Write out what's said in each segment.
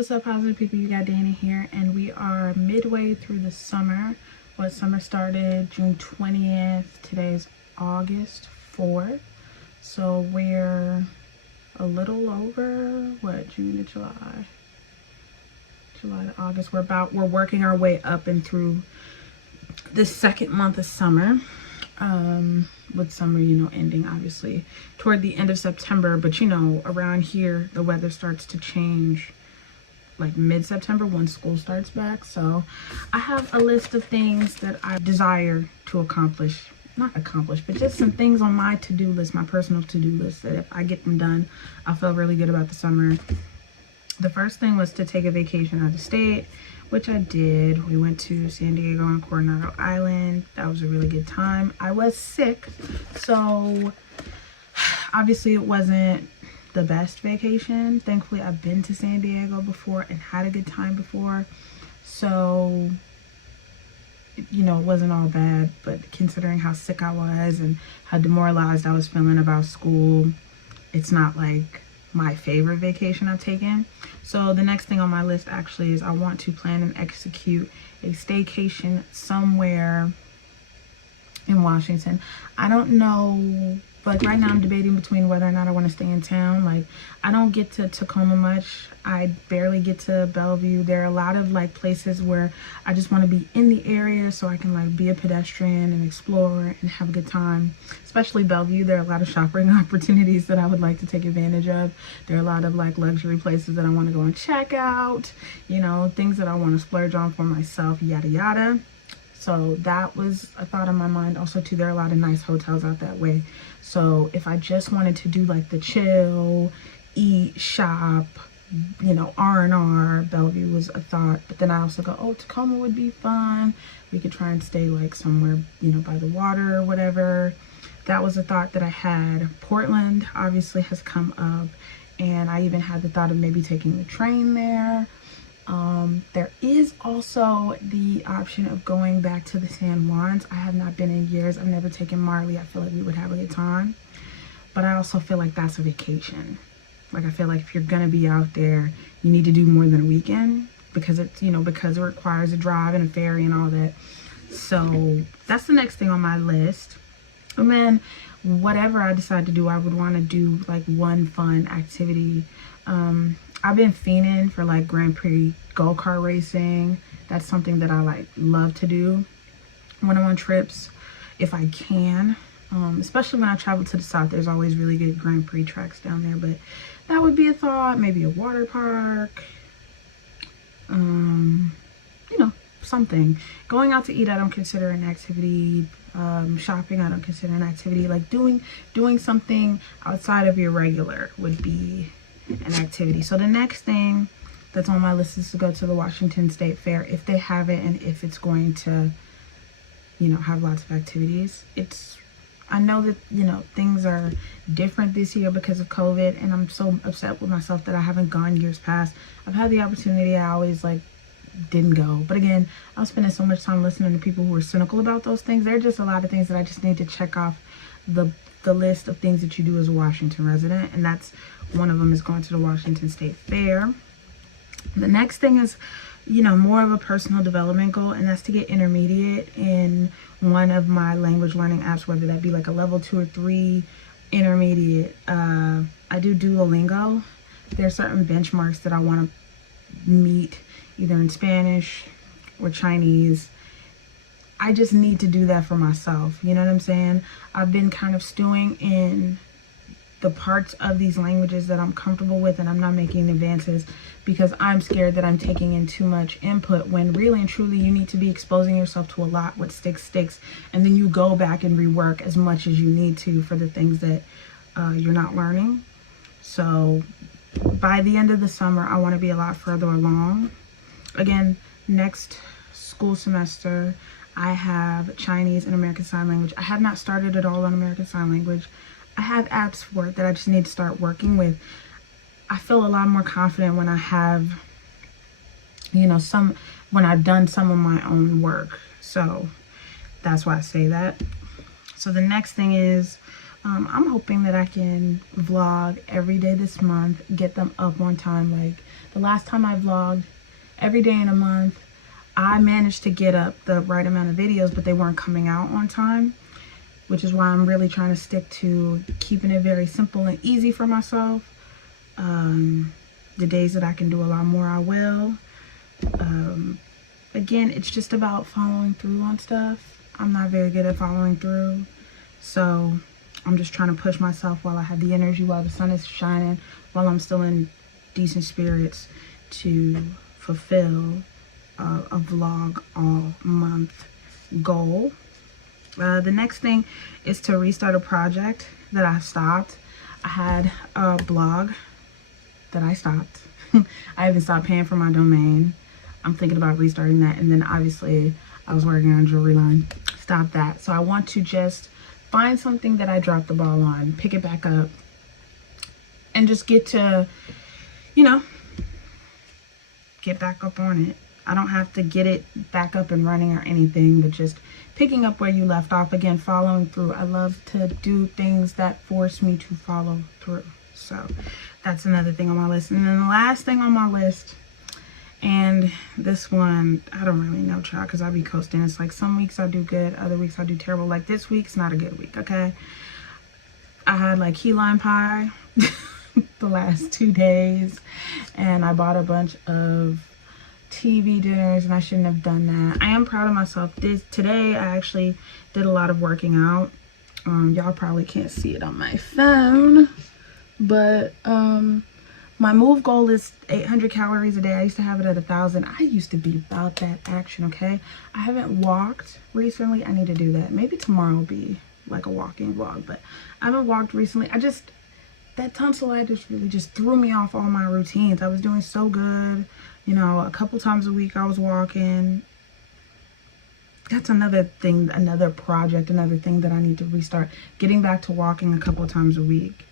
What's up, positive people? You got Dana here, and we are midway through the summer. Well, summer started June 20th. Today's August 4th. So we're a little over, June to July. July to August. We're working our way up and through the second month of summer. With summer, ending obviously toward the end of September, but around here the weather starts to change like mid-September once school starts back. So I have a list of things that I desire to accomplish, not accomplish, but just some things on my to-do list, my personal to-do list, that if I get them done, I'll feel really good about the summer. The first thing was to take a vacation out of state, which I did. We went to San Diego and Coronado Island. That was a really good time. I was sick, so obviously it wasn't the best vacation. Thankfully, I've been to San Diego before and had a good time before, so it wasn't all bad. But considering how sick I was and how demoralized I was feeling about school, it's not like my favorite vacation I've taken. So the next thing on my list actually is I want to plan and execute a staycation somewhere in Washington. I don't know, like right now I'm debating between whether or not I want to stay in town. Like, I don't get to Tacoma much. I barely get to Bellevue. There are a lot of like places where I just want to be in the area so I can like be a pedestrian and explore and have a good time. Especially Bellevue, there are a lot of shopping opportunities that I would like to take advantage of. There are a lot of like luxury places that I want to go and check out, things that I want to splurge on for myself, yada yada. So that was a thought in my mind. Also too, there are a lot of nice hotels out that way. So if I just wanted to do like the chill, eat, shop, R&R, Bellevue was a thought. But then I also go, oh, Tacoma would be fun. We could try and stay like somewhere, by the water or whatever. That was a thought that I had. Portland obviously has come up, and I even had the thought of maybe taking the train there. There is also the option of going back to the San Juans. I have not been in years. I've never taken Marley. I feel like we would have a good time. But I also feel like that's a vacation. Like, I feel like if you're gonna be out there, you need to do more than a weekend, because it's, because it requires a drive and a ferry and all that. So that's the next thing on my list. And then whatever I decide to do, I would want to do like one fun activity. I've been fiending for like Grand Prix go-kart racing. That's something that I love to do when I'm on trips, if I can. Especially when I travel to the south, there's always really good Grand Prix tracks down there. But that would be a thought. Maybe a water park. Something. Going out to eat, I don't consider an activity. Shopping, I don't consider an activity. Like doing something outside of your regular would be an activity. So the next thing that's on my list is to go to the Washington State Fair, if they have it, and if it's going to have lots of activities. I know that things are different this year because of COVID, and I'm so upset with myself that I haven't gone years past. I've had the opportunity, I always didn't go. But again, I was spending so much time listening to people who are cynical about those things. There are just a lot of things that I just need to check off the list of things that you do as a Washington resident, and that's one of them, is going to the Washington State Fair. The next thing is more of a personal development goal, and that's to get intermediate in one of my language learning apps, whether that be like a level 2 or 3 intermediate. I do Duolingo. There are certain benchmarks that I want to meet, either in Spanish or Chinese. I just need to do that for myself. You know what I'm saying? I've been kind of stewing in the parts of these languages that I'm comfortable with, and I'm not making advances because I'm scared that I'm taking in too much input, when really and truly you need to be exposing yourself to a lot. What sticks, and then you go back and rework as much as you need to for the things that you're not learning. So by the end of the summer, I want to be a lot further along. Again, next school semester, I have Chinese and American Sign Language. I have not started at all on American Sign Language. I have apps for it that I just need to start working with. I feel a lot more confident when I have, when I've done some of my own work. So that's why I say that. So the next thing is, I'm hoping that I can vlog every day this month, get them up on time. Like The last time I vlogged every day in a month, I managed to get up the right amount of videos, but they weren't coming out on time, which is why I'm really trying to stick to keeping it very simple and easy for myself. The days that I can do a lot more, I will. Again, it's just about following through on stuff. I'm not very good at following through, so I'm just trying to push myself while I have the energy, while the sun is shining, while I'm still in decent spirits to fulfill a vlog all month goal. The next thing is to restart a project that I stopped. I had a blog that I stopped. I haven't stopped paying for my domain. I'm thinking about restarting that. And then obviously I was working on a jewelry line. Stop that. So I want to just find something that I dropped the ball on, pick it back up, and just get to, you know, get back up on it. I don't have to get it back up and running or anything, but just picking up where you left off. Again, following through. I love to do things that force me to follow through. So that's another thing on my list. And then the last thing on my list, and this one, I don't really know, child, because I be coasting. It's like some weeks I do good, other weeks I do terrible. Like this week's not a good week, okay? I had like key lime pie the last 2 days, and I bought a bunch of TV dinners, and I shouldn't have done that. I am proud of myself. Today I actually did a lot of working out. Y'all probably can't see it on my phone, but my move goal is 800 calories a day. I used to have it at 1,000. I used to be about that action, okay? I haven't walked recently. I need to do that. Maybe tomorrow will be like a walking vlog, but I haven't walked recently. That tonsillitis really just threw me off all my routines. I was doing so good. You know, a couple times a week I was walking. That's another thing, another project, another thing that I need to restart. Getting back to walking a couple times a week.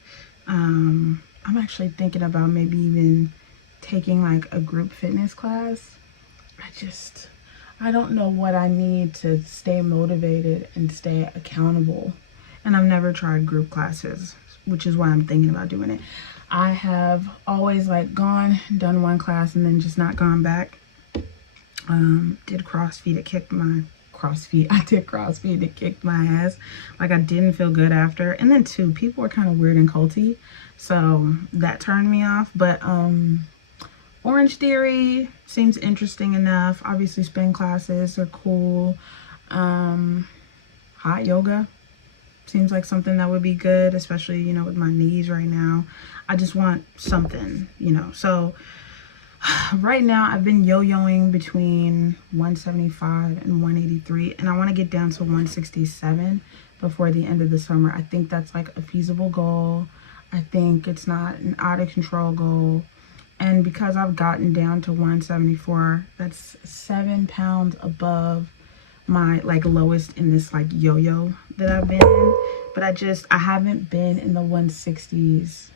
I'm actually thinking about maybe even taking like a group fitness class. I don't know what I need to stay motivated and stay accountable. And I've never tried group classes, which is why I'm thinking about doing it. I have always like done one class and then just not gone back. Did CrossFit, it kicked my I did CrossFit and it kicked my ass. Like I didn't feel good after. And then too, people were kind of weird and culty, so that turned me off. But Orange Theory seems interesting enough. Obviously spin classes are cool. Hot yoga seems like something that would be good, especially, you know, with my knees right now. I just want something, you know. So right now I've been yo-yoing between 175 and 183, and I want to get down to 167 before the end of the summer. I think that's like a feasible goal. I think it's not an out of control goal. And because I've gotten down to 174, that's 7 pounds above my like lowest in this like yo-yo that I've been in. But I haven't been in the 160s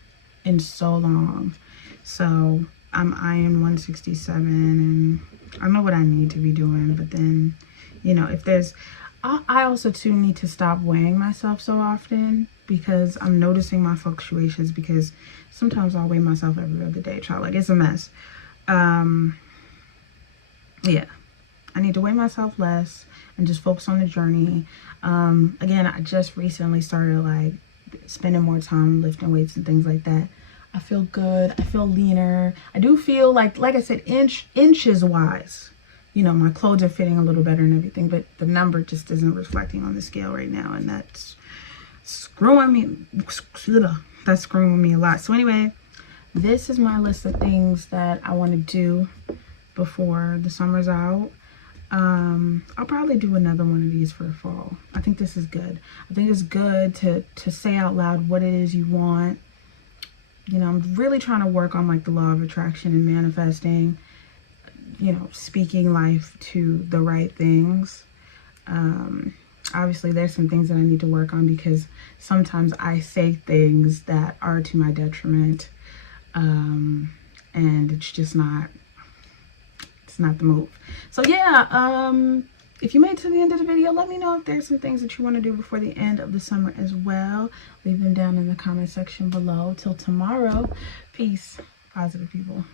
in so long. So I'm eyeing 167, and I know what I need to be doing. But then, you know, if there's, I also too need to stop weighing myself so often, because I'm noticing my fluctuations, because sometimes I'll weigh myself every other day, child. Like, it's a mess. Yeah, I need to weigh myself less and just focus on the journey. Again, I just recently started like spending more time lifting weights and things like that. I feel good. I feel leaner. I do feel like I said, inches wise, you know, my clothes are fitting a little better and everything, but the number just isn't reflecting on the scale right now, and that's screwing me. That's screwing me a lot. So anyway, this is my list of things that I want to do before the summer's out. I'll probably do another one of these for the fall. I think this is good. I think it's good to say out loud what it is you want. You know, I'm really trying to work on like the law of attraction and manifesting, you know, speaking life to the right things. Obviously there's some things that I need to work on, because sometimes I say things that are to my detriment, and it's just not, it's not the move. So yeah, if you made it to the end of the video, let me know if there's some things that you want to do before the end of the summer as well. Leave them down in the comment section below. Till tomorrow, peace, positive people.